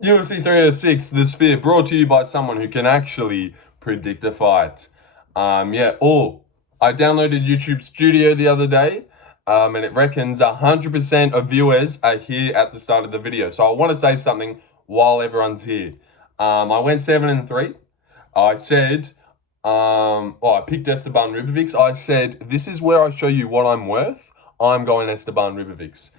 UFC 306, The Sphere, brought to you by someone who can actually predict a fight. I downloaded YouTube Studio the other day, and it reckons 100% of viewers are here at the start of the video. So I want to say something while everyone's here. I went 7-3. I said, I picked Esteban Ribovics. I said, this is where I show you what I'm worth. I'm going Esteban Ribovics.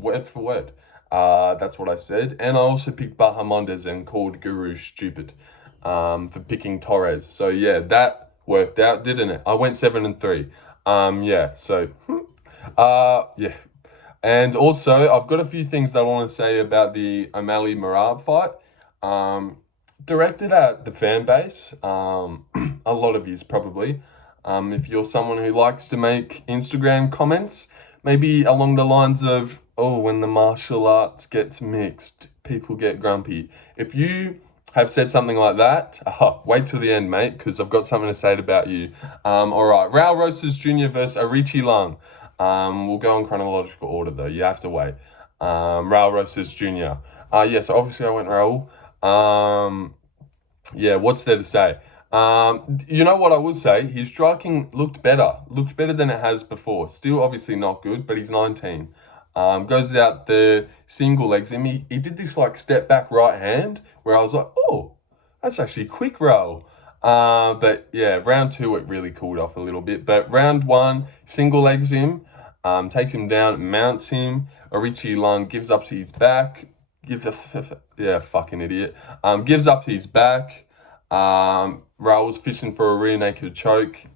Word for word. That's what I said. And I also picked Bahamondes and called Guru stupid for picking Torres. So yeah, that worked out, didn't it? I went 7-3. Yeah. And also, I've got a few things that I want to say about the O'Malley Merab fight. Directed at the fan base, a lot of yous probably. If you're someone who likes to make Instagram comments, maybe along the lines of, oh, when the martial arts gets mixed, people get grumpy. If you have said something like that, wait till the end, mate, because I've got something to say about you. All right, Raul Rosas Jr. versus Aoriqileng. We'll go in chronological order, though. You have to wait. Raul Rosas Jr. So obviously I went Raul. What's there to say? You know what I would say? His striking looked better than it has before. Still, obviously not good, but he's 19. Goes out the single legs him. He did this like step back right hand where I was like, oh, that's actually quick roll. But yeah, round two it really cooled off a little bit. But round one, single legs him, takes him down, mounts him. Aoriqileng gives up to his back. Fucking idiot. Gives up his back. Raul's fishing for a rear naked choke.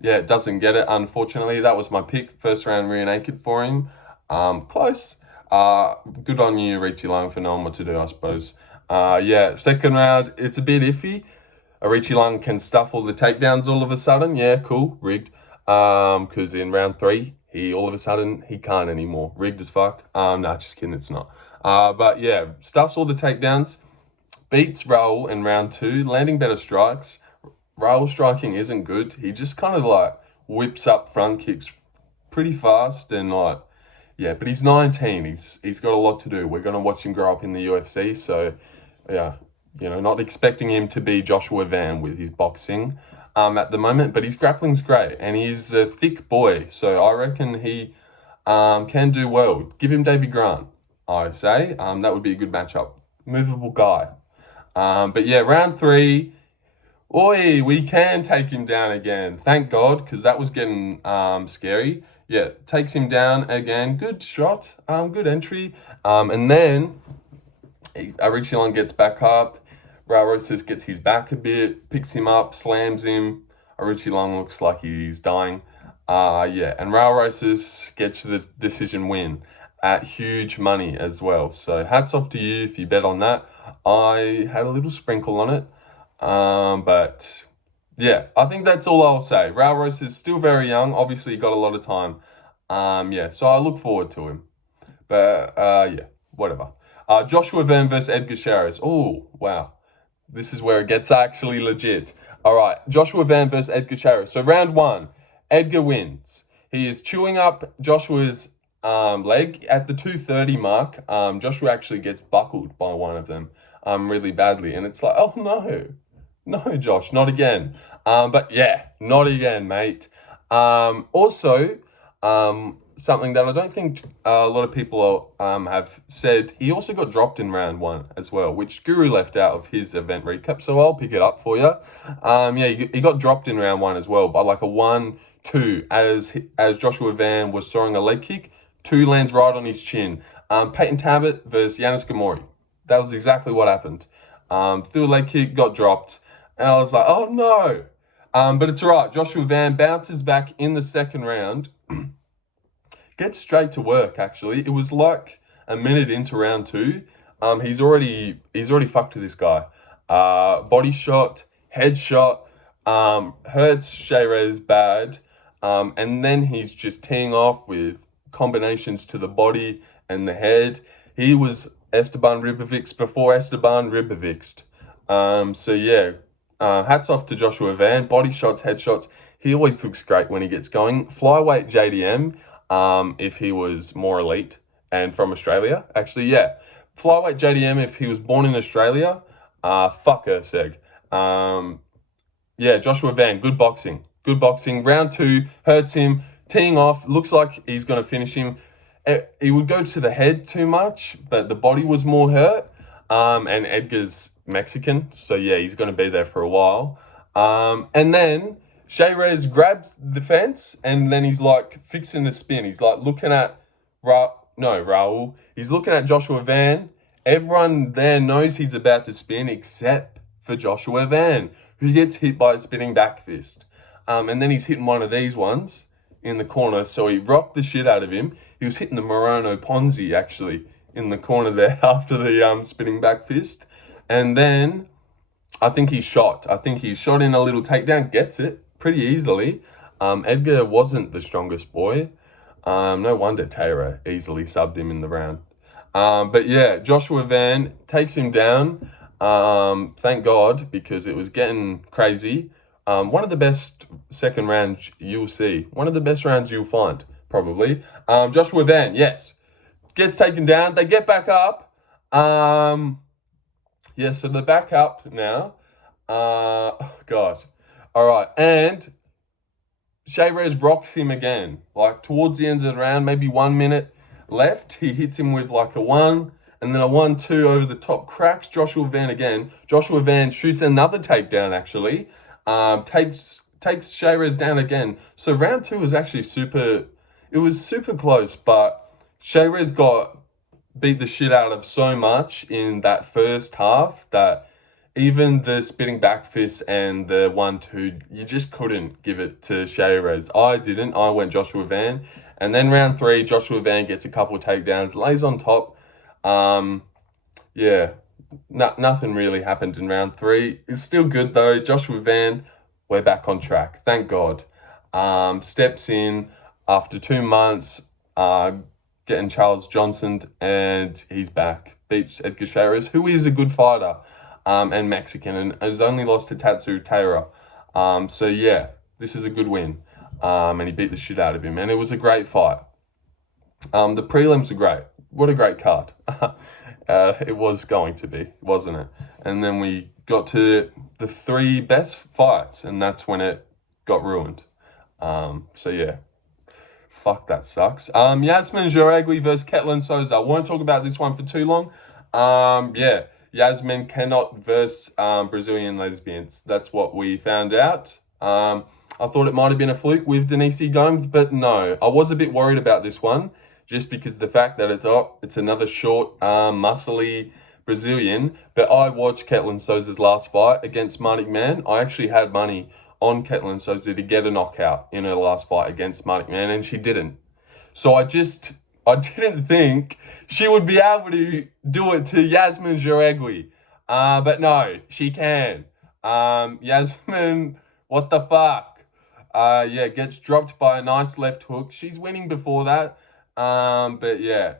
Yeah, doesn't get it, unfortunately. That was my pick. First round rear naked for him. Close. Good on you, Aoriqileng, for knowing what to do, I suppose. Second round, it's a bit iffy. Aoriqileng can stuff all the takedowns all of a sudden. Yeah, cool. Rigged. Because in round three, he all of a sudden, he can't anymore. Rigged as fuck. Nah, just kidding, it's not. But yeah, stuffs all the takedowns. Beats Raul in round two, landing better strikes. Raul's striking isn't good. He just kind of like whips up front kicks pretty fast and but he's 19. He's got a lot to do. We're gonna watch him grow up in the UFC. So yeah, not expecting him to be Joshua Van with his boxing at the moment, but his grappling's great and he's a thick boy. So I reckon he can do well. Give him Davy Grant, I say. That would be a good matchup. Movable guy. Round three, we can take him down again. Thank God, because that was getting scary. Yeah, takes him down again. Good shot, good entry. And then Aoriqileng gets back up. Raul Rosas gets his back a bit, picks him up, slams him. Aoriqileng looks like he's dying. And Raul Rosas gets the decision win at huge money as well. So hats off to you if you bet on that. I had a little sprinkle on it. I think that's all I'll say. Raul Rosas is still very young. Obviously, got a lot of time. So I look forward to him. Whatever. Joshua Van versus Edgar Chairez. Oh, wow. This is where it gets actually legit. All right, Joshua Van versus Edgar Chairez. So round one, Edgar wins. He is chewing up Joshua's leg at the 2:30 mark. Joshua actually gets buckled by one of them really badly, and it's like, oh no, Josh, not again. Not again, mate. Something that I don't think a lot of people have said, he also got dropped in round one as well, which Guru left out of his event recap, so I'll pick it up for you. He got dropped in round one as well by like a 1-2 as Joshua Van was throwing a leg kick. 2 lands right on his chin. Peyton Tabbitt versus Yanis Gamori. That was exactly what happened. Threw a leg kick, got dropped. And I was like, oh no. But it's all right. Joshua Van bounces back in the second round. Gets straight to work, actually. It was like a minute into round two. He's already fucked with this guy. Body shot, head shot, hurts Chairez bad. And then he's just teeing off with combinations to the body and the head. He was Esteban Ribovics before Esteban Ribovics. Hats off to Joshua Van. Body shots, headshots. He always looks great when he gets going. Flyweight JDM, if he was more elite and from Australia, actually, yeah. Flyweight JDM, if he was born in Australia, fuck Seg. Yeah, Joshua Van, good boxing. Good boxing. Round 2, hurts him. Teeing off, looks like he's going to finish him. He would go to the head too much, but the body was more hurt. And Edgar's Mexican, so yeah, he's going to be there for a while. And then Chairez grabs the fence, and then he's like fixing the spin. He's like looking at Raul. He's looking at Joshua Van. Everyone there knows he's about to spin, except for Joshua Van, who gets hit by a spinning back fist. And then he's hitting one of these ones in the corner, so he rocked the shit out of him. He was hitting the Morono Ponzi, actually, in the corner there after the spinning back fist. And then I think he shot. In a little takedown, gets it pretty easily. Edgar wasn't the strongest boy. No wonder Torres easily subbed him in the round. But yeah, Joshua Van takes him down. Thank God, because it was getting crazy. One of the best second rounds you'll see. One of the best rounds you'll find, probably. Joshua Van, yes, gets taken down. They get back up. Yeah, so they're back up now. Oh God. All right, and Chairez rocks him again. Like towards the end of the round, maybe 1 minute left, he hits him with like a 1, and then a 1-2 over the top, cracks Joshua Van again. Joshua Van shoots another takedown, actually. Takes Chairez down again. So round 2 was actually super close, but Chairez got beat the shit out of so much in that first half that even the spinning back fist and the 1-2, you just couldn't give it to Chairez. I didn't. I went Joshua Van. And then round 3, Joshua Van gets a couple of takedowns, lays on top. Yeah, nothing really happened in round 3. It's still good though. Joshua Van, we're back on track. Thank God. Steps in after 2 months, getting Charles Johnson, and he's back. Beats Edgar Chairez, who is a good fighter. And Mexican, and has only lost to Tatsu Taira. So yeah, this is a good win. And he beat the shit out of him, and it was a great fight. The prelims are great. What a great card. It was going to be, wasn't it? And then we got to the 3 best fights, and that's when it got ruined. So yeah, fuck, that sucks. Yazmin jauregui versus Ketlen Souza. I won't talk about this one for too long. Yeah. Yazmin cannot verse Brazilian lesbians. That's what we found out. I thought it might have been a fluke with Denise Gomes, but no. I was a bit worried about this one, just because the fact that it's another short, muscly Brazilian. But I watched Ketlen Souza's last fight against Marnik Man. I actually had money on Ketlen Souza to get a knockout in her last fight against Marnik Man, and she didn't. So I didn't think she would be able to do it to Yazmin jauregui. But no, she can. Yazmin, what the fuck? Yeah, gets dropped by a nice left hook. She's winning before that. But yeah.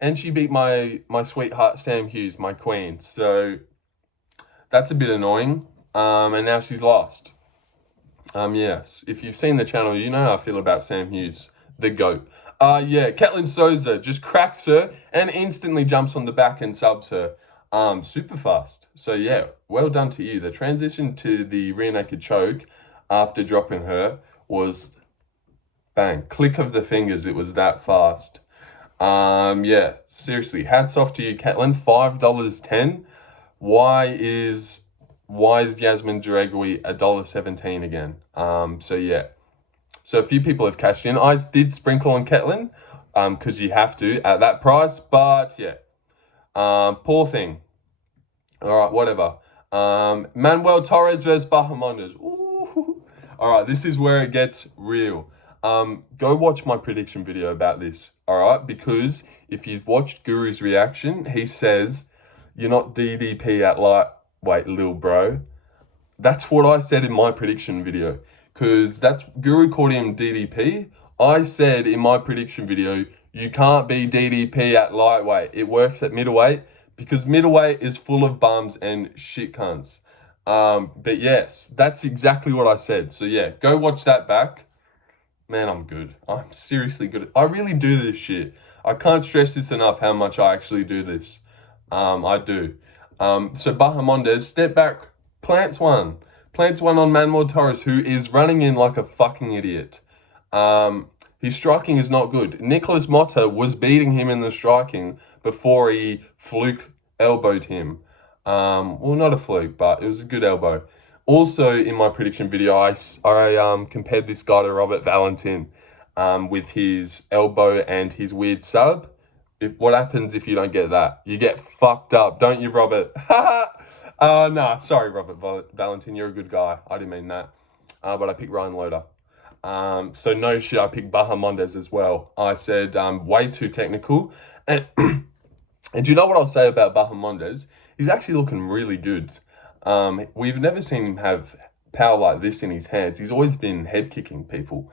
And she beat my sweetheart Sam Hughes, my queen. So that's a bit annoying. And now she's lost. Yes, if you've seen the channel, you know how I feel about Sam Hughes, the GOAT. Yeah, Ketlen Souza just cracks her and instantly jumps on the back and subs her super fast. So yeah, well done to you. The transition to the rear naked choke after dropping her was bang, click of the fingers. It was that fast. Yeah, seriously, hats off to you, Ketlen. $5.10. Why is Yazmin jauregui $1.17 again? So yeah. So a few people have cashed in. I did sprinkle on Ketlen, because you have to at that price. But yeah, poor thing. All right, whatever. Manuel Torres versus Bahamondes. Ooh. All right, this is where it gets real. Go watch my prediction video about this. All right, because if you've watched Guru's reaction, he says you're not DDP at lightweight, lil bro. That's what I said in my prediction video. Because that's Guru called him DDP. I said in my prediction video, you can't be DDP at lightweight. It works at middleweight because middleweight is full of bums and shit cunts. But yes, that's exactly what I said. So yeah, go watch that back. Man, I'm good. I'm seriously good. I really do this shit. I can't stress this enough how much I actually do this. I do. So Bahamondes, step back, plants one on Manuel Torres, who is running in like a fucking idiot. His striking is not good. Nicholas Motta was beating him in the striking before he fluke elbowed him. Well, not a fluke, but it was a good elbow. Also, in my prediction video, I compared this guy to Robert Valentin with his elbow and his weird sub. What happens if you don't get that? You get fucked up, don't you, Robert? Nah, sorry, Robert Valentin, you're a good guy. I didn't mean that. But I picked Ryan Loader. So no shit, I picked Bahamondes as well. I said way too technical. And, and do you know what I'll say about Bahamondes? He's actually looking really good. We've never seen him have power like this in his hands. He's always been head kicking people.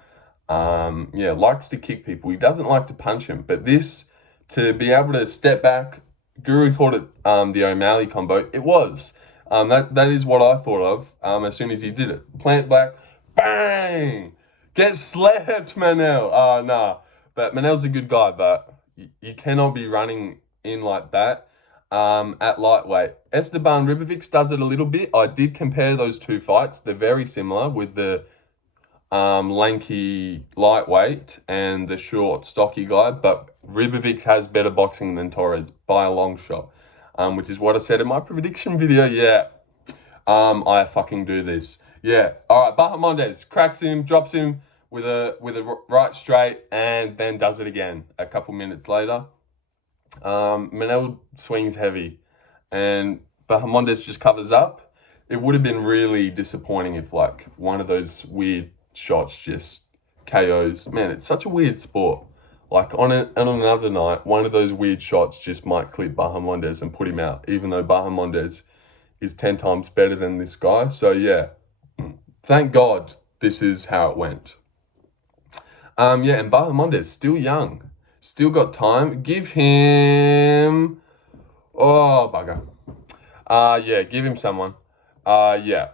Yeah, likes to kick people. He doesn't like to punch him. But this, to be able to step back, Guru called it the O'Malley combo. It was. That is what I thought of as soon as he did it. Plant back, bang! Get slapped, Manuel. Nah. But Manuel's a good guy, but you cannot be running in like that at lightweight. Esteban Ribovics does it a little bit. I did compare those two fights. They're very similar with the lanky lightweight and the short, stocky guy. But Ribovics has better boxing than Torres by a long shot, which is what I said in my prediction video. Yeah, I fucking do this. Yeah, all right, Bahamondes cracks him, drops him with a right straight, and then does it again a couple minutes later. Manuel swings heavy, and Bahamondes just covers up. It would have been really disappointing if like one of those weird shots just KOs. Man, it's such a weird sport. Like on another night, one of those weird shots just might clip Bahamondes and put him out, even though Bahamondes is 10 times better than this guy. So yeah. Thank God this is how it went. Yeah, and Bahamondes, still young. Still got time. Give him... Oh, bugger. Yeah, give him someone. Yeah.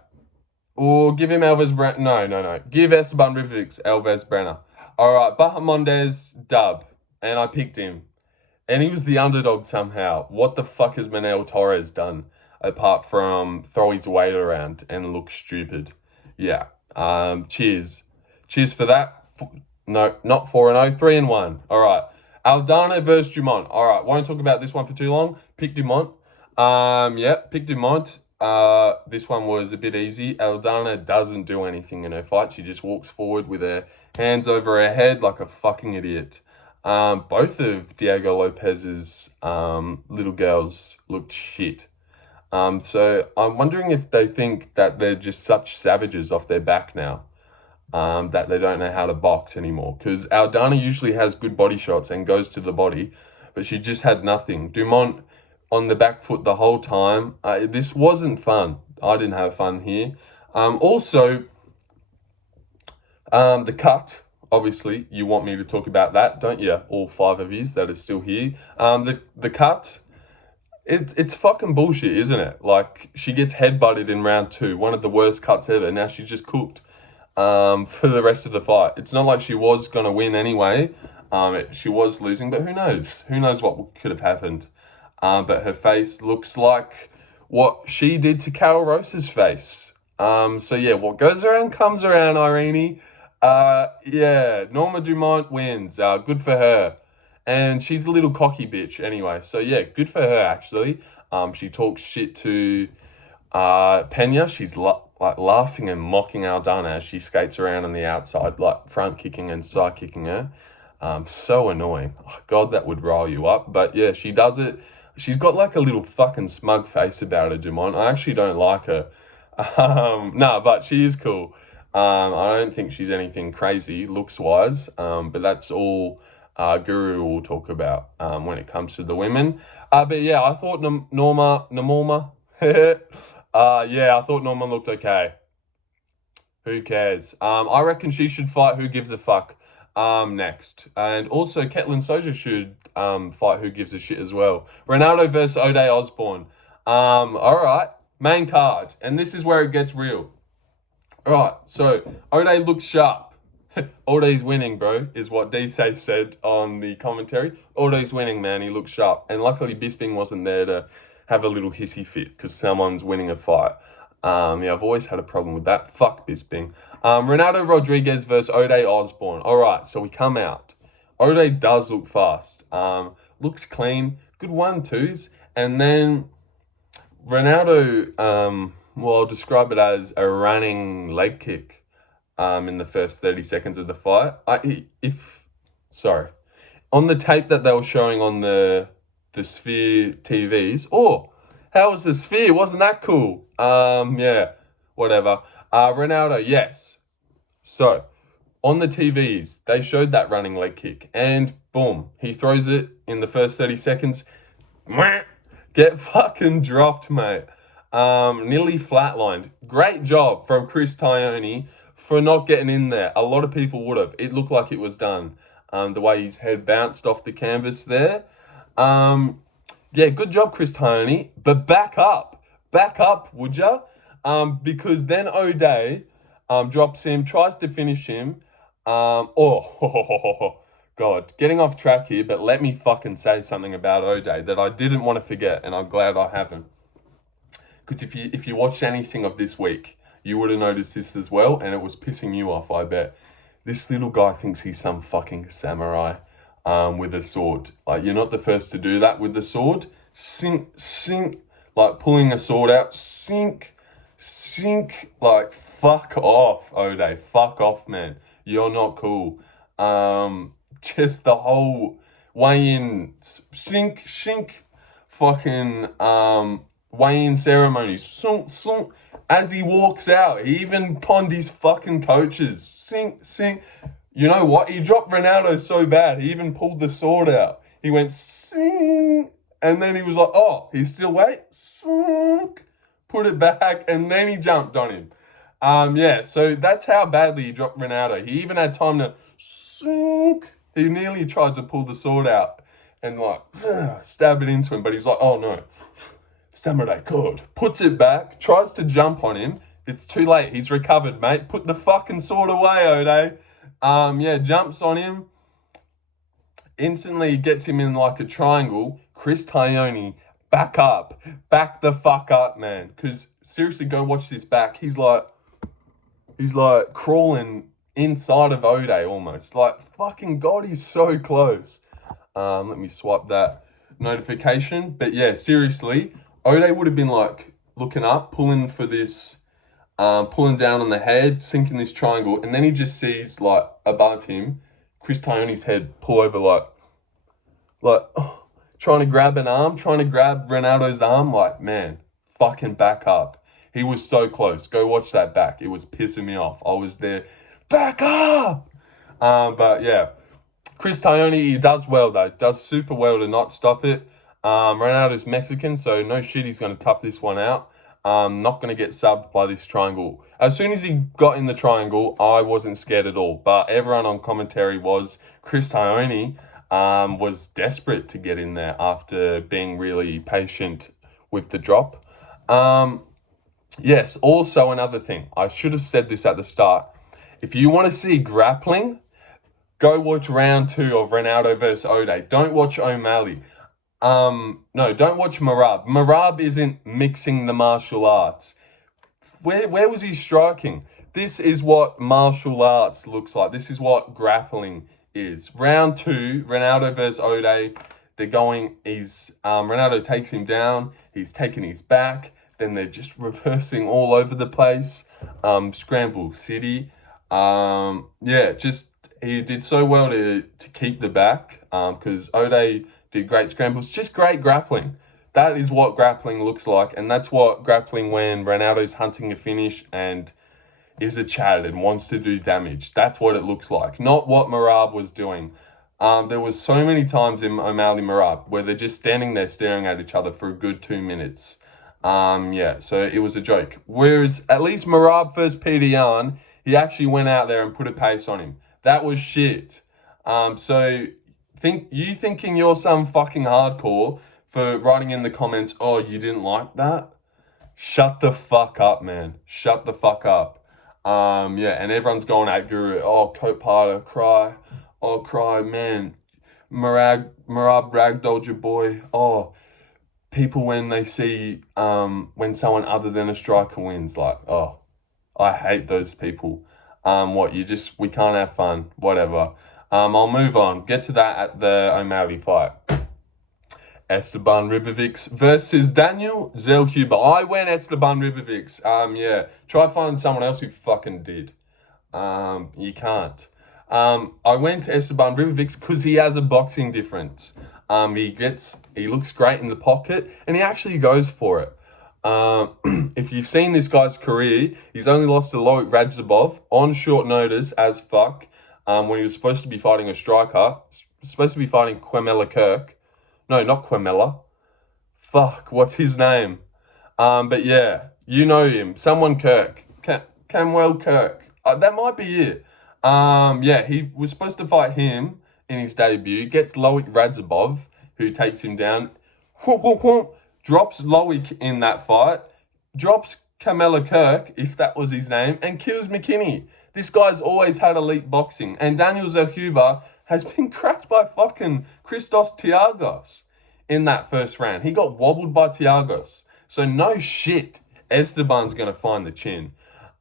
Or give him Alves Brenner. No. Give Esteban Ribovics Alves Brenner. All right, Bahamondes, dub. And I picked him. And he was the underdog somehow. What the fuck has Manuel Torres done? Apart from throw his weight around and look stupid. Yeah. Cheers. Cheers for that. No, not 4-0, 3-1. All right. Aldana versus Dumont. All right. Won't talk about this one for too long. Pick Dumont. Yeah, pick Dumont. This one was a bit easy. Aldana doesn't do anything in her fight. She just walks forward with her hands over her head like a fucking idiot. Both of Diego Lopez's little girls looked shit. So I'm wondering if they think that they're just such savages off their back now, that they don't know how to box anymore. Because Aldana usually has good body shots and goes to the body, but she just had nothing. Dumont on the back foot the whole time. This wasn't fun. I didn't have fun here. Also, the cut. Obviously, you want me to talk about that, don't you? All 5 of you that are still here. The cut. It's fucking bullshit, isn't it? Like, she gets headbutted in round 2, one of the worst cuts ever. Now she's just cooked for the rest of the fight. It's not like she was going to win anyway. She was losing, but who knows? Who knows what could have happened? But her face looks like what she did to Carol Rosa's face. So yeah, what goes around comes around, Irene. Yeah, Norma Dumont wins. Good for her. And she's a little cocky bitch anyway. So yeah, good for her actually. She talks shit to Pena. She's like laughing and mocking Aldana as she skates around on the outside, like front kicking and side kicking her. So annoying. Oh, God, that would rile you up. But yeah, she does it. She's got like a little fucking smug face about her, Dumont. I actually don't like her. No, but she is cool. I don't think she's anything crazy looks-wise. But that's all Guru will talk about when it comes to the women. But yeah, I thought Norma. Yeah, I thought Norma looked okay. Who cares? I reckon she should fight Who Gives a Fuck next. And also Ketlen Souza should fight Who Gives a Shit as well. Ronaldo versus Osbourne. All right, main card. And this is where it gets real. All right, so Ode looks sharp. All day's winning, bro, is what DC said on the commentary. All day's winning, man. He looked sharp. And luckily, Bisping wasn't there to have a little hissy fit because someone's winning a fight. Yeah, I've always had a problem with that. Fuck Bisping. Ronaldo Rodriguez versus Ode Osbourne. All right, so we come out. Ode does look fast. Looks clean. Good 1-2s. And then Ronaldo, well, I'll describe it as a running leg kick in the first 30 seconds of the fight. On the tape that they were showing on the Sphere TVs. Oh, how was the Sphere? Wasn't that cool? Yeah, whatever. Ronaldo, yes. So, on the TVs, they showed that running leg kick. And boom, he throws it in the first 30 seconds. Get fucking dropped, mate. Nearly flatlined. Great job from Chris Tione for not getting in there. A lot of people would have. It looked like it was done. The way his head bounced off the canvas there. Yeah, good job, Chris Tione. But back up, would ya? Because then O'Day drops him, tries to finish him. God, getting off track here, but let me fucking say something about O'Day that I didn't want to forget, and I'm glad I haven't. Because if you watched anything of this week, you would have noticed this as well, and it was pissing you off, I bet. This little guy thinks he's some fucking samurai with a sword. Like, you're not the first to do that with the sword. Sink, like pulling a sword out. Sink, like, fuck off, O'Day. Fuck off, man. You're not cool. Just the whole weigh-in, fucking weigh-in ceremony. As he walks out, he even conned his fucking coaches. Sink. You know what? He dropped Ronaldo so bad, he even pulled the sword out. He went, sing, and then he was like, oh, he's still wait, sink, put it back, and then he jumped on him. Yeah, so that's how badly he dropped Ronaldo. He even had time to sink. He nearly tried to pull the sword out and like stab it into him, but he's like, oh no, samurai code. Puts it back, tries to jump on him. It's too late. He's recovered, mate. Put the fucking sword away, O'Day. Yeah, jumps on him. Instantly gets him in like a triangle. Chris Tione, back the fuck up, man. Because seriously, go watch this back. He's like crawling inside of O'Day almost. Like, fucking God, he's so close. Let me swipe that notification. But yeah, seriously, O'Day would have been like looking up, pulling for this, pulling down on the head, sinking this triangle, and then he just sees like above him, Chris Tione's head pull over trying to grab an arm, trying to grab Ronaldo's arm. Like, man, fucking back up. He was so close. Go watch that back. It was pissing me off. I was there. Back up! But yeah, Chris Tione, he does well though. Does super well to not stop it. Ronaldo's Mexican, so no shit, he's going to tough this one out. Not going to get subbed by this triangle. As soon as he got in the triangle, I wasn't scared at all. But everyone on commentary was. Chris Tione was desperate to get in there after being really patient with the drop. Yes, also another thing. I should have said this at the start. If you want to see grappling, go watch round 2 of Ronaldo versus O'Day. Don't watch O'Malley. No, don't watch Merab. Merab isn't mixing the martial arts. Where was he striking? This is what martial arts looks like. This is what grappling is. Round 2, Ronaldo versus O'Day. They're going, Ronaldo takes him down. He's taking his back. Then they're just reversing all over the place. Scramble City. Yeah, just he did so well to keep the back because O'Day did great scrambles, just great grappling. That is what grappling looks like, and that's what grappling when Ronaldo's hunting a finish and is a Chad and wants to do damage. That's what it looks like, not what Merab was doing. There was so many times in O'Malley Merab where they're just standing there staring at each other for a good 2 minutes. Yeah, so it was a joke. Whereas at least Merab versus Peter Yan, he actually went out there and put a pace on him. That was shit. So thinking you're some fucking hardcore for writing in the comments, oh, you didn't like that? Shut the fuck up, man. Shut the fuck up. Yeah, and everyone's going at Guru. Oh, Coat Parter, cry. Oh, cry, man. Merab ragdolled your boy. Oh, people when they see when someone other than a striker wins, like, oh, I hate those people. We can't have fun, whatever. I'll move on. Get to that at the O'Malley fight. Esteban Ribovics versus Daniel Zellhuber. I went Esteban Ribovics. Yeah. Try finding someone else who fucking did. You can't. I went to Esteban Ribovics because he has a boxing difference. He looks great in the pocket, and he actually goes for it. If you've seen this guy's career, he's only lost to Loic Radzhabov on short notice as fuck. When he was supposed to be fighting a striker, supposed to be fighting Quemela Kirk. No, not Quemela. Fuck, what's his name? But yeah, you know him. Someone Kirk. Camwell Kirk. That might be it. Yeah, he was supposed to fight him in his debut. Gets Loic Radzhabov, who takes him down. Drops Loic in that fight. Drops Camela Kirk, if that was his name, and kills McKinney. This guy's always had elite boxing. And Daniel Zellhuber has been cracked by fucking Christos Tiagos in that first round. He got wobbled by Tiagos. So no shit, Esteban's going to find the chin.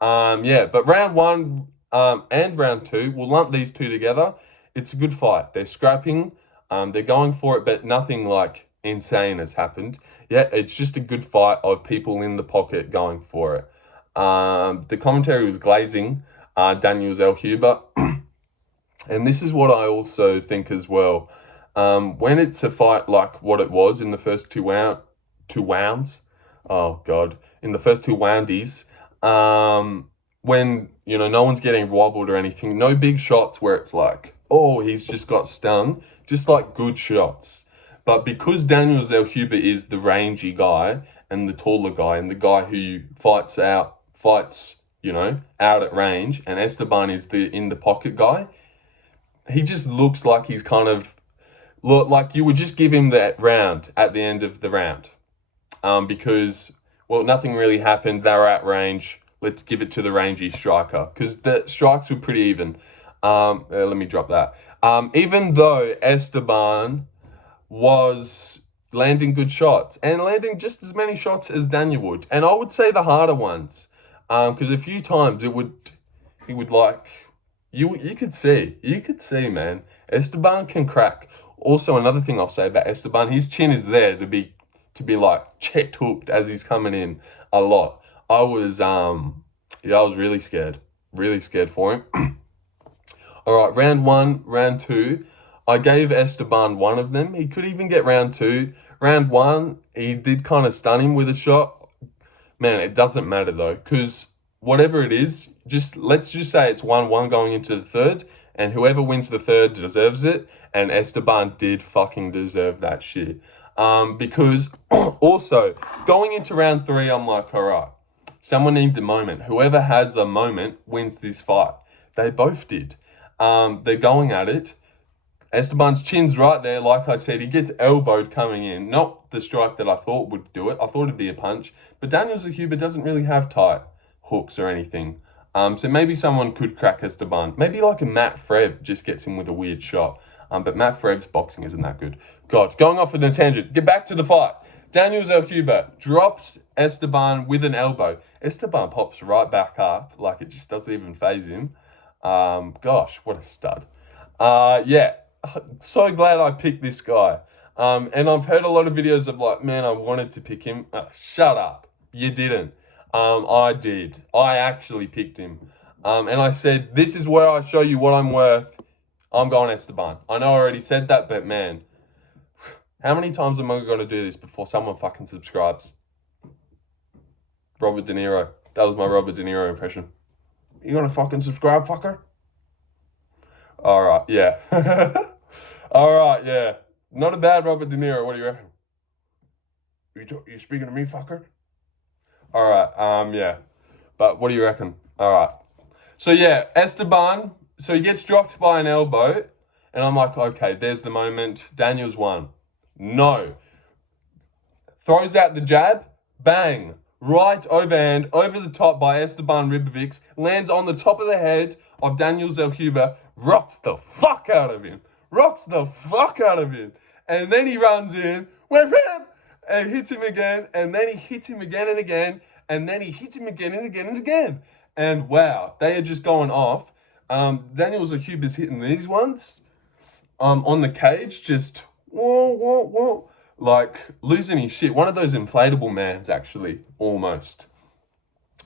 Yeah, but round one and round two, we'll lump these two together. It's a good fight. They're scrapping. They're going for it, but nothing like insane has happened. Yeah, it's just a good fight of people in the pocket going for it. The commentary was glazing Daniel Zellhuber. And this is what I also think as well. When it's a fight like what it was in the first two rounds, oh God, in the first two roundies, when, you know, no one's getting wobbled or anything, no big shots where it's like, oh, he's just got stung, just like good shots. But because Daniel Zellhuber is the rangy guy and the taller guy and the guy who fights, you know, out at range, and Esteban is the in the pocket guy, he just looks like he's kind of, like you would just give him that round at the end of the round. Because, well, nothing really happened. They were at range. Let's give it to the rangy striker. Because the strikes were pretty even. Let me drop that. Even though Esteban was landing good shots and landing just as many shots as Daniel would. And I would say the harder ones. Because a few times he would like, you could see, man, Esteban can crack. Also, another thing I'll say about Esteban, his chin is there to be like checked hooked as he's coming in a lot. I was really scared for him. All right, round one, round two, I gave Esteban one of them. He could even get round two. Round one, he did kind of stun him with a shot. Man, it doesn't matter though, because whatever it is, let's just say it's 1-1 going into the third, and whoever wins the third deserves it, and Esteban did fucking deserve that shit. Because also, going into round three, I'm like, all right, someone needs a moment. Whoever has a moment wins this fight. They both did. They're going at it. Esteban's chin's right there. Like I said, he gets elbowed coming in. Not the strike that I thought would do it. I thought it'd be a punch. But Daniel Zellhuber doesn't really have tight hooks or anything. So maybe someone could crack Esteban. Maybe like a Matt Frev just gets him with a weird shot. But Matt Frev's boxing isn't that good. God, going off on a tangent. Get back to the fight. Daniel Zellhuber drops Esteban with an elbow. Esteban pops right back up. Like it just doesn't even faze him. Gosh, what a stud. Yeah. So glad I picked this guy. And I've heard a lot of videos of like, man, I wanted to pick him. Shut up. You didn't. I did. I actually picked him. And I said, this is where I show you what I'm worth. I'm going Esteban. I know I already said that, but man, how many times am I going to do this before someone fucking subscribes? Robert De Niro. That was my Robert De Niro impression. You gonna fucking subscribe, fucker? Alright, yeah. Alright, yeah. Not a bad Robert De Niro, what do you reckon? You speaking to me, fucker? Alright, yeah. But what do you reckon? Alright. So yeah, Esteban, so he gets dropped by an elbow, and I'm like, okay, there's the moment. Daniel's won. No. Throws out the jab, bang. right overhand, over the top by Esteban Ribovics, lands on the top of the head of Daniel Zellhuber, rocks the fuck out of him. Rocks the fuck out of him. And then he runs in, and hits him again, and then he hits him again and again, and then he hits him again and again and again. And wow, they are just going off. Daniel Zellhuber's hitting these ones on the cage, just whoa, like losing his shit. One of those inflatable mans, actually, almost.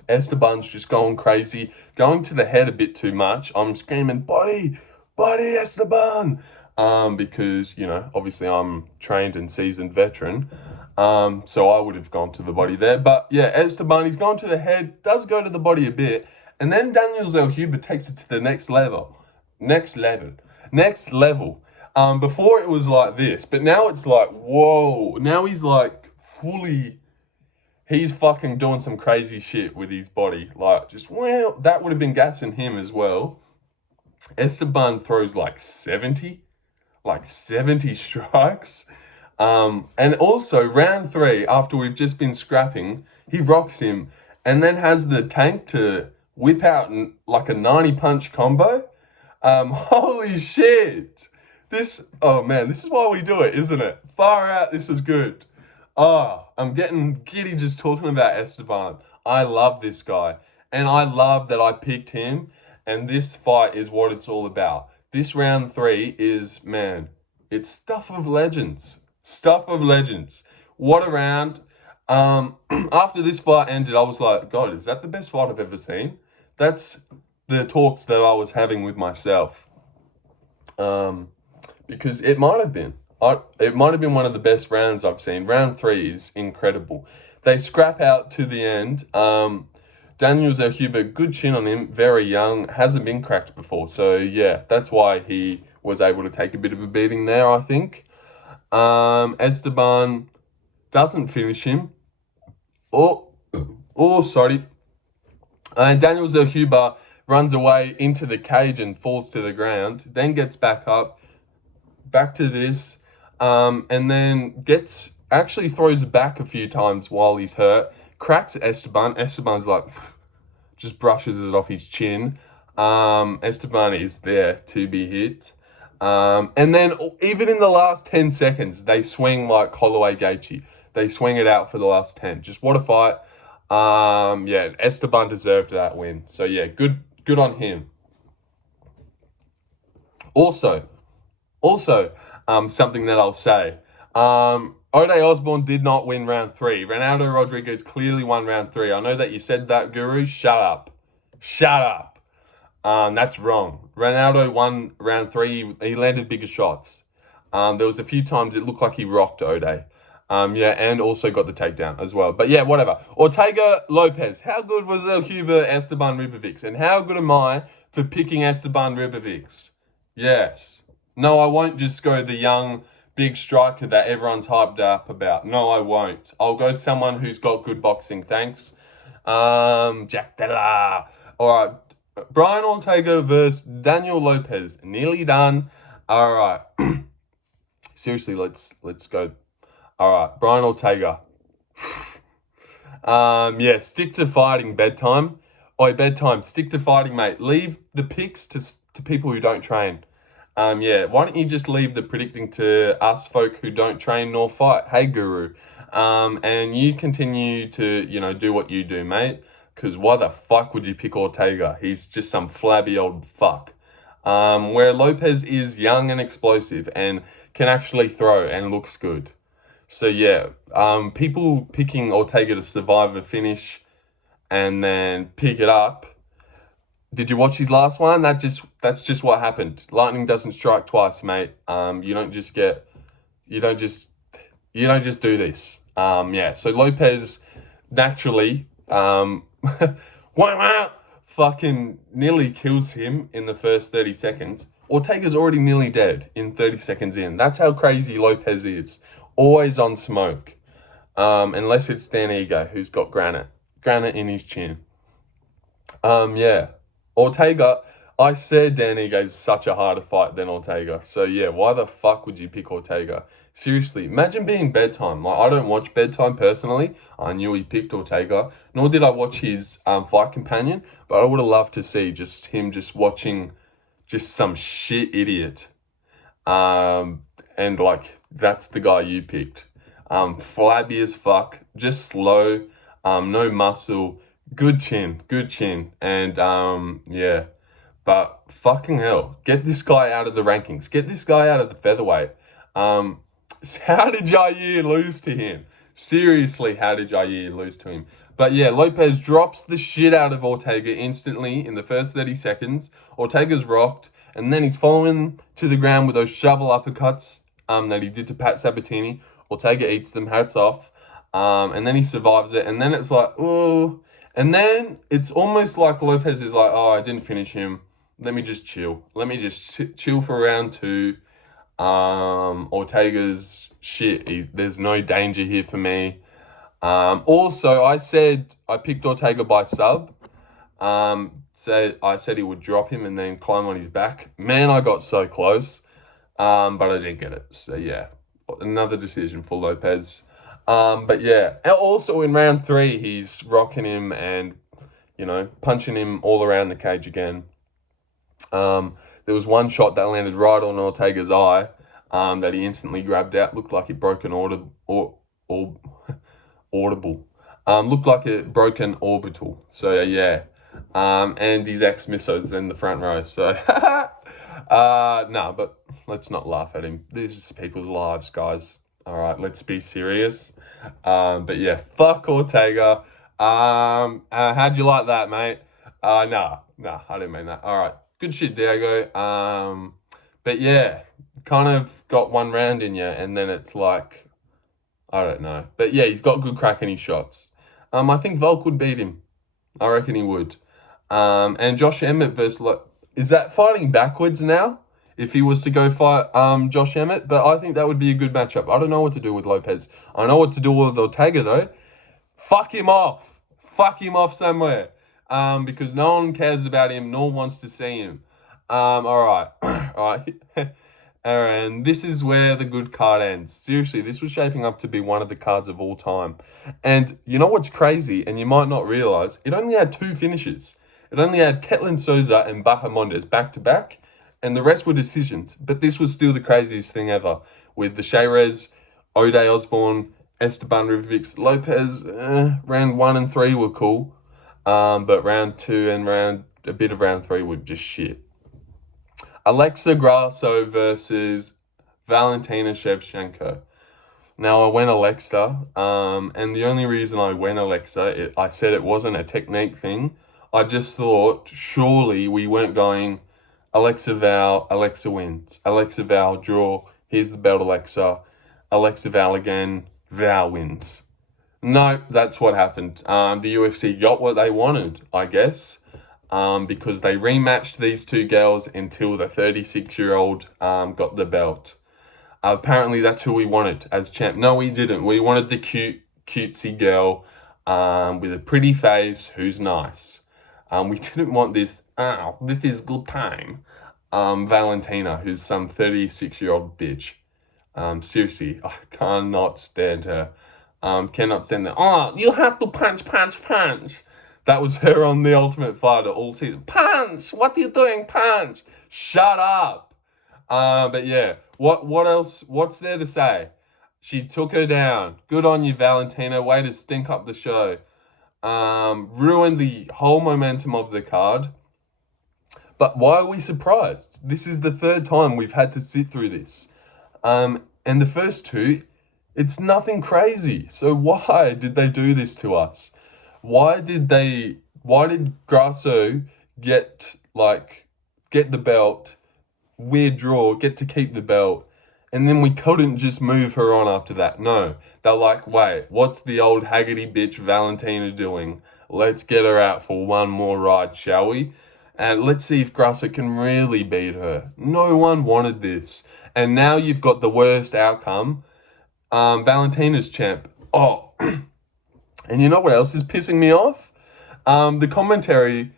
Esteban's just going crazy, going to the head a bit too much. I'm screaming, body, Esteban, because, you know, obviously I'm trained and seasoned veteran, so I would have gone to the body there. But yeah, Esteban, he's gone to the head, does go to the body a bit, and then Daniel Zellhuber takes it to the next level. Before it was like this, but now it's like, whoa, now he's like fully, he's fucking doing some crazy shit with his body. Like, just, well, that would have been gassing him as well. Esteban throws like 70 strikes. And also round 3, after we've just been scrapping, he rocks him and then has the tank to whip out like a 90 punch combo. Holy shit. Oh man, this is why we do it, isn't it? Far out, this is good. I'm getting giddy just talking about Esteban. I love this guy. And I love that I picked him. And this fight is what it's all about. This round 3 is, man, it's stuff of legends. What a round. After this fight ended, I was like, God, is that the best fight I've ever seen? That's the talks that I was having with myself. Because it might have been. It might have been one of the best rounds I've seen. Round 3 is incredible. They scrap out to the end. Daniel Zellhuber, good chin on him, very young, hasn't been cracked before. So yeah, that's why he was able to take a bit of a beating there, I think. Esteban doesn't finish him. Sorry. And Daniel Zellhuber runs away into the cage and falls to the ground, then gets back up, back to this, and then actually throws back a few times while he's hurt, cracks Esteban. Esteban's like, just brushes it off his chin. Esteban is there to be hit. And then even in the last 10 seconds, they swing like Holloway Gaethje. They swing it out for the last 10. Just what a fight. Yeah, Esteban deserved that win. So yeah, good on him. Also, something that I'll say. Osbourne did not win round 3. Ronaldo Rodriguez clearly won round 3. I know that you said that, Guru. Shut up. That's wrong. Ronaldo won round 3. He landed bigger shots. There was a few times it looked like he rocked Ode. Yeah, and also got the takedown as well. But yeah, whatever. Ortega, Lopes. How good was Zellhuber, Esteban Ribovics? And how good am I for picking Esteban Ribovics? Yes. No, I won't just go the young, big striker that everyone's hyped up about. No, I won't. I'll go someone who's got good boxing. Thanks. Jack Della. All right. Brian Ortega versus Daniel Lopes. Nearly done. All right. Seriously, let's go. All right, Brian Ortega. Yeah, stick to fighting bedtime. Bedtime. Stick to fighting, mate. Leave the picks to people who don't train. Yeah, why don't you just leave the predicting to us folk who don't train nor fight? Hey, Guru. And you continue to, do what you do, mate. Because why the fuck would you pick Ortega? He's just some flabby old fuck. Where Lopes is young and explosive and can actually throw and looks good. So yeah, people picking Ortega to survive a finish and then pick it up. Did you watch his last one? That's just what happened. Lightning doesn't strike twice, mate. You don't just do this. Yeah. So Lopes naturally, fucking nearly kills him in the first 30 seconds. Ortega's already nearly dead in 30 seconds in. That's how crazy Lopes is. Always on smoke. Unless it's Dan Ego, who's got granite in his chin. Yeah. Ortega, I said Dan Ego's such a harder fight than Ortega. So yeah, why the fuck would you pick Ortega? Seriously, imagine being bedtime. Like, I don't watch bedtime personally. I knew he picked Ortega, nor did I watch his fight companion, but I would have loved to see just him just watching just some shit idiot. And like, that's the guy you picked. Flabby as fuck, just slow, no muscle, good chin, and yeah. But fucking hell, get this guy out of the rankings. Get this guy out of the featherweight. How did Jair lose to him? Seriously, how did Jair lose to him? But yeah, Lopes drops the shit out of Ortega instantly in the first 30 seconds. Ortega's rocked, and then he's following to the ground with those shovel uppercuts that he did to Pat Sabatini. Ortega eats them, hats off. And then he survives it, and then it's like, oh. And then it's almost like Lopes is like, oh, I didn't finish him. Let me just chill. Let me just chill for round 2. Ortega's shit. There's no danger here for me. Also, I said I picked Ortega by sub. I said he would drop him and then climb on his back. Man, I got so close, but I didn't get it. So yeah, another decision for Lopes. But yeah, also in round 3, he's rocking him and, punching him all around the cage again. There was one shot that landed right on Ortega's eye, that he instantly grabbed out. Looked like it broke an audible. Looked like it broke an orbital. So yeah. And his ex-misso's in the front row. So, but let's not laugh at him. These is people's lives, guys. All right, let's be serious. But yeah, fuck Ortega. How'd you like that, mate? Nah, I didn't mean that. All right, good shit, Diego. But yeah, kind of got one round in you, and then it's like, I don't know. But yeah, he's got good crack in his shots. I think Volk would beat him. I reckon he would. And Josh Emmett versus, is that fighting backwards now? If he was to go fight Josh Emmett, but I think that would be a good matchup. I don't know what to do with Lopes. I know what to do with Ortega though. Fuck him off. Fuck him off somewhere. Because no one cares about him, no one wants to see him. Alright. Alright. And this is where the good card ends. Seriously, this was shaping up to be one of the cards of all time. And you know what's crazy, and you might not realise, it only had 2 finishes. It only had Ketlen Souza and Bahamondes back-to-back, and the rest were decisions. But this was still the craziest thing ever, with the Chairez, Osbourne, Esteban, Ribovics, Lopes. Round 1 and 3 were cool, but round 2 and a bit of round 3 were just shit. Alexa Grasso versus Valentina Shevchenko. Now, I went Alexa, and the only reason I went Alexa, I said it wasn't a technique thing. I just thought, surely we weren't going Alexa Val, Alexa wins. Alexa Val, draw. Here's the belt, Alexa. Alexa Val again, Val wins. No, that's what happened. The UFC got what they wanted, I guess, because they rematched these 2 girls until the 36-year-old got the belt. Apparently, that's who we wanted as champ. No, we didn't. We wanted the cutesy girl with a pretty face who's nice. We didn't want this, this is good time, Valentina, who's some 36-year-old bitch. Seriously, I cannot stand her. Cannot stand that. Oh, you have to punch. That was her on The Ultimate Fighter all season. Punch! What are you doing? Punch! Shut up! But yeah, what else? What's there to say? She took her down. Good on you, Valentina. Way to stink up the show. Ruined the whole momentum of the card. But why are we surprised? This is the 3rd time we've had to sit through this. And the first 2, it's nothing crazy. So why did they do this to us? Why did Grasso get the belt, weird draw, get to keep the belt, and then we couldn't just move her on after that? No. They're like, wait, what's the old Haggerty bitch Valentina doing? Let's get her out for one more ride, shall we? And let's see if Grasso can really beat her. No one wanted this. And now you've got the worst outcome. Valentina's champ. Oh, and you know what else is pissing me off? The commentary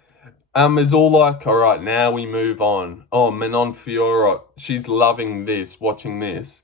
is all like, all right, now we move on. Oh, Manon Fiora, she's loving this, watching this.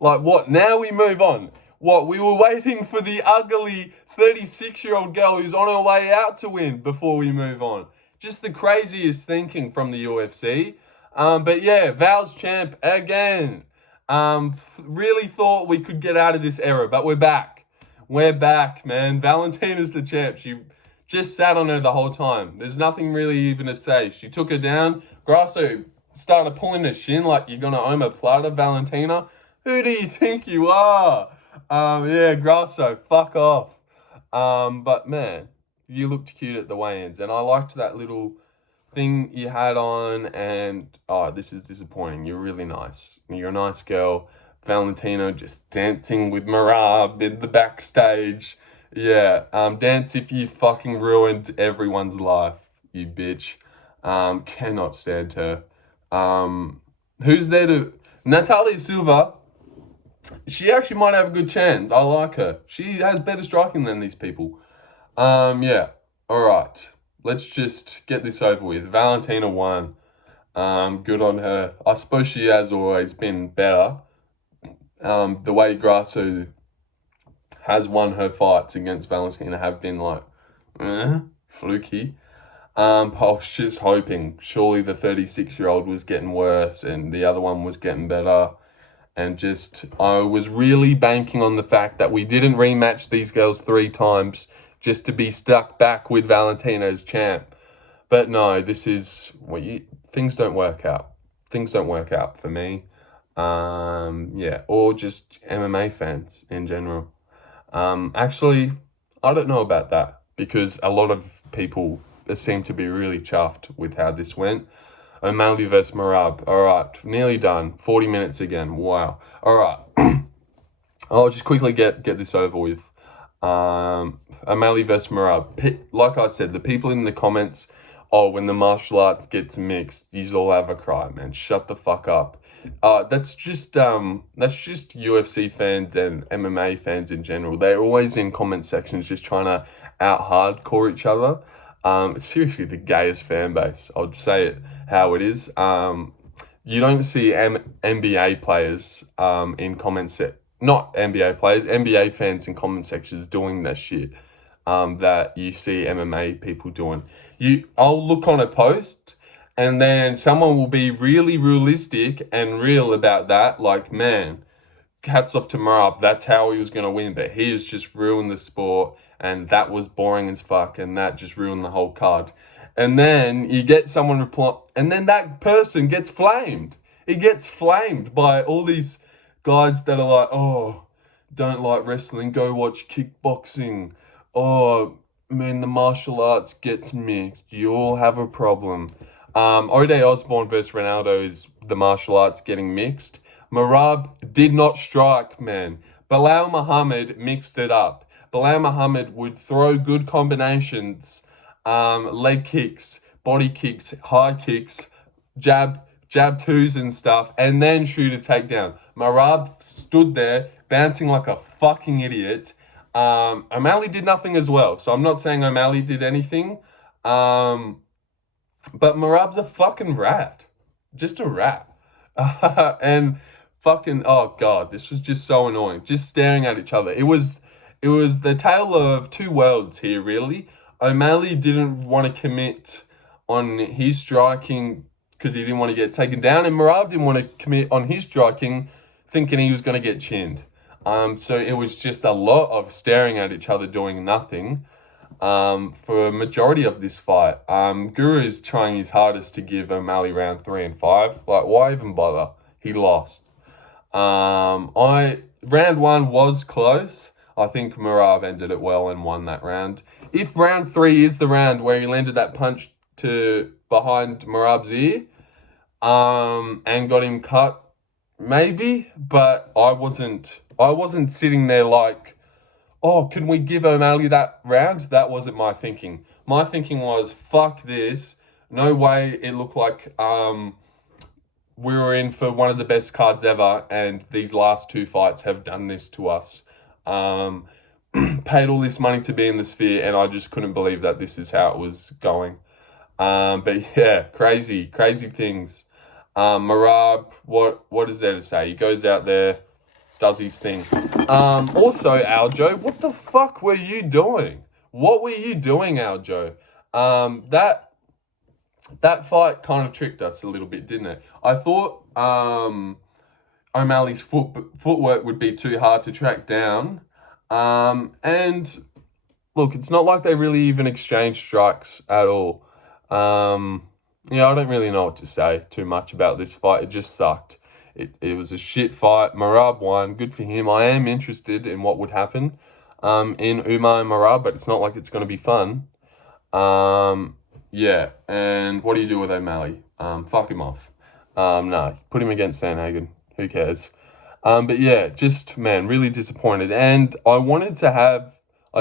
Like, what? Now we move on. What? We were waiting for the ugly 36-year-old girl who's on her way out to win before we move on. Just the craziest thinking from the UFC. But yeah, Val's champ again. Really thought we could get out of this era, but we're back. We're back, man. Valentina's the champ. She just sat on her the whole time. There's nothing really even to say. She took her down. Grasso started pulling her shin like you're going to omoplata Valentina. Who do you think you are? Yeah, Grasso, fuck off. But man, you looked cute at the weigh-ins, and I liked that little thing you had on, and this is disappointing. You're really nice. You're a nice girl. Valentina just dancing with Merab in the backstage. Yeah, dance if you fucking ruined everyone's life, you bitch. Cannot stand her. Who's there to... Natalia Silva, she actually might have a good chance. I like her. She has better striking than these people. Yeah. All right. Let's just get this over with. Valentina won. Good on her. I suppose she has always been better. The way Grasso has won her fights against Valentina have been like, fluky. I was just hoping surely the 36-year-old was getting worse and the other one was getting better. And I was really banking on the fact that we didn't rematch these girls 3 times just to be stuck back with Valentina as champ. But no, this is, things don't work out. Things don't work out for me. Yeah, or just MMA fans in general. Actually, I don't know about that because a lot of people seem to be really chuffed with how this went. O'Malley versus Merab. All right, nearly done. 40 minutes again. Wow. All right. I'll just quickly get this over with. O'Malley versus Merab. Like I said, the people in the comments, when the martial arts gets mixed, you all have a cry, man. Shut the fuck up. That's just UFC fans and MMA fans in general. They're always in comment sections just trying to out-hardcore each other. It's seriously the gayest fan base. I'll just say it how it is. You don't see NBA players in comment not NBA players, NBA fans in comment sections doing that shit that you see MMA people doing. I'll look on a post and then someone will be really realistic and real about that. Like, man, hats off to Merab. That's how he was going to win, but he has just ruined the sport. And that was boring as fuck, and that just ruined the whole card. And then you get someone reply, and then that person gets flamed. He gets flamed by all these guys that are like, oh, don't like wrestling, go watch kickboxing. Oh, man, the martial arts gets mixed. You all have a problem. Osbourne versus Ronaldo is the martial arts getting mixed. Merab did not strike, man. Belal Muhammad mixed it up. Belal Muhammad would throw good combinations, leg kicks, body kicks, high kicks, jab twos and stuff, and then shoot a takedown. Merab stood there bouncing like a fucking idiot. O'Malley did nothing as well, so I'm not saying O'Malley did anything. But Merab's a fucking rat. Just a rat. And fucking, oh God, this was just so annoying. Just staring at each other. It was the tale of two worlds here, really. O'Malley didn't want to commit on his striking because he didn't want to get taken down, and Merab didn't want to commit on his striking thinking he was going to get chinned. So it was just a lot of staring at each other doing nothing for a majority of this fight. Guru is trying his hardest to give O'Malley round 3 and 5. Like, why even bother? He lost. Round 1 was close. I think Merab ended it well and won that round. If round 3 is the round where he landed that punch to behind Merab's ear and got him cut, maybe, but I wasn't sitting there like, oh, can we give O'Malley that round? That wasn't my thinking. My thinking was, fuck this. No way it looked like we were in for one of the best cards ever, and these last 2 fights have done this to us. Paid all this money to be in the Sphere, and I just couldn't believe that this is how it was going. But yeah, crazy things. Merab, what is there to say? He goes out there, does his thing. Also, Aljo, what the fuck were you doing? What were you doing, Aljo? That fight kind of tricked us a little bit, didn't it? I thought O'Malley's footwork would be too hard to track down. And look, it's not like they really even exchanged strikes at all. Yeah, I don't really know what to say too much about this fight. It just sucked. It was a shit fight. Merab won. Good for him. I am interested in what would happen in Umar and Merab, but it's not like it's going to be fun. Yeah, and what do you do with O'Malley? Fuck him off. No, put him against Sandhagen. Who cares? But yeah, just, man, really disappointed. And I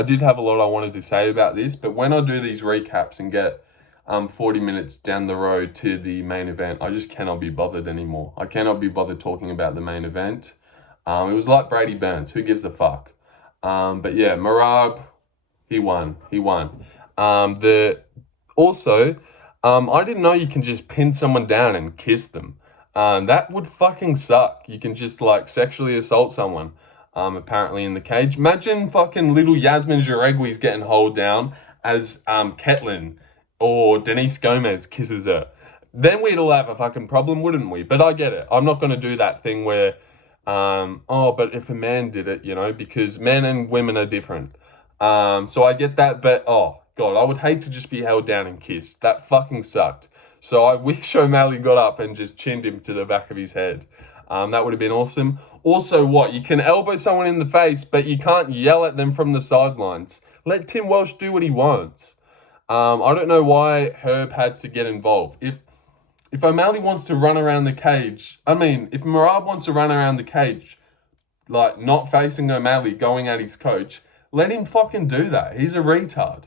did have a lot I wanted to say about this, but when I do these recaps and get 40 minutes down the road to the main event, I just cannot be bothered anymore. I cannot be bothered talking about the main event. It was like Brady Burns. Who gives a fuck? But yeah, Merab, he won. I didn't know you can just pin someone down and kiss them. That would fucking suck. You can just like sexually assault someone, apparently in the cage. Imagine fucking little Yazmin jauregui's getting hauled down as Ketlen or Denise Gomez kisses her. Then we'd all have a fucking problem, wouldn't we? But I get it. I'm not going to do that thing where, but if a man did it, because men and women are different. So I get that, but oh God, I would hate to just be held down and kissed. That fucking sucked. So I wish O'Malley got up and just chinned him to the back of his head. That would have been awesome. Also, you can elbow someone in the face, but you can't yell at them from the sidelines. Let Tim Welsh do what he wants. I don't know why Herb had to get involved. If O'Malley wants to run around the cage, if Merab wants to run around the cage, like not facing O'Malley, going at his coach, let him fucking do that. He's a retard.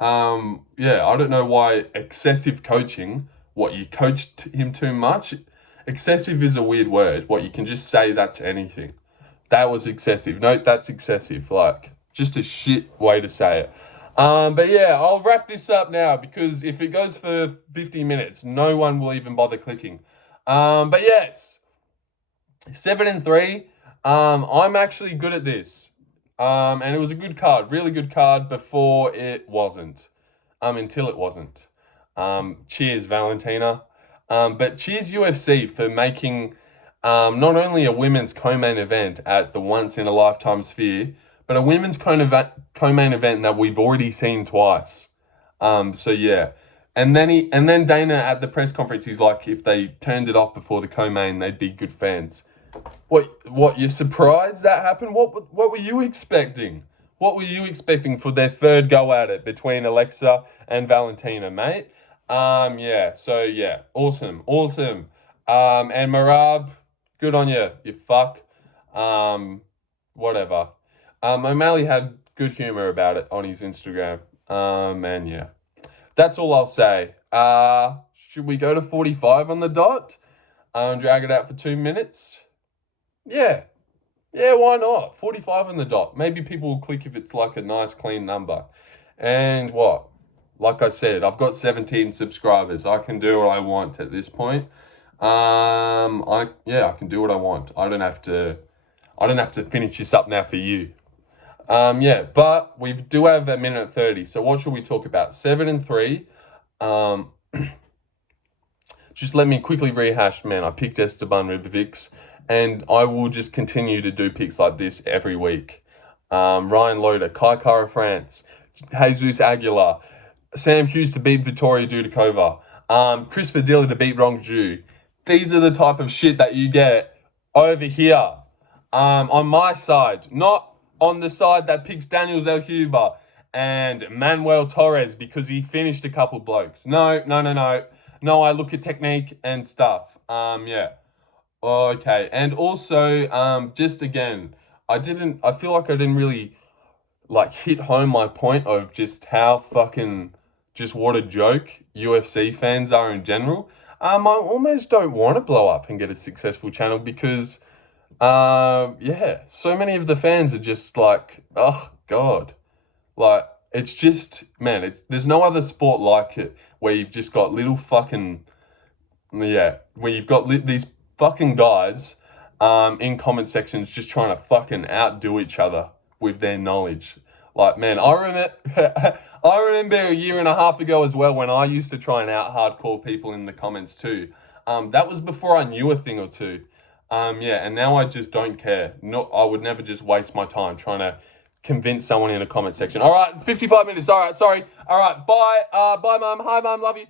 Yeah, I don't know why excessive coaching, you coached him too much? Excessive is a weird word. You can just say that's anything. That was excessive. No, that's excessive. Like, just a shit way to say it. But yeah, I'll wrap this up now because if it goes for 50 minutes, no one will even bother clicking. But yes, 7-3. I'm actually good at this. And it was a good card, really good card before it wasn't. Until it wasn't. Cheers, Valentina. But cheers UFC for making not only a women's co-main event at the once-in-a-lifetime Sphere, but a women's co-main event that we've already seen twice. So yeah. And then Dana at the press conference, he's like, if they turned it off before the co-main, they'd be good fans. What, you're surprised that happened? What were you expecting? What were you expecting for their third go at it between Alexa and Valentina, mate? Yeah, so yeah, awesome. And Merab, good on you fuck. Whatever. O'Malley had good humor about it on his Instagram. And yeah, that's all I'll say. Should we go to 45 on the dot? And drag it out for 2 minutes? Yeah, why not? 45 on the dot. Maybe people will click if it's like a nice clean number. And like I said, I've got 17 subscribers. I can do what I want at this point. I can do what I want. I don't have to finish this up now for you. But we do have a minute 30. So what should we talk about? 7-3. Just let me quickly rehash, man. I picked Esteban Ribovics, and I will just continue to do picks like this every week. Ryan Loder, Kai Kara France, Jesus Aguilar, Sam Hughes to beat Victoria Dudikova, Chris Padilla to beat Rong Ju. These are the type of shit that you get over here on my side, not on the side that picks Daniel Zellhuber and Manuel Torres because he finished a couple blokes. No, I look at technique and stuff. Okay, and also, just again, I feel like I didn't really, hit home my point of just how fucking, just what a joke UFC fans are in general. I almost don't want to blow up and get a successful channel because, so many of the fans are just like, oh, God. It's just, man, there's no other sport like it where you've just got little fucking, where you've got these fucking guys in comment sections just trying to fucking outdo each other with their knowledge. Like, man, I remember a year and a half ago as well when I used to try and out hardcore people in the comments too. That was before I knew a thing or two. Yeah, and now I just don't care. No, I would never just waste my time trying to convince someone in a comment section. All right, 55 minutes. All right, sorry. All right, bye. Bye, Mum. Hi, Mum. Love you.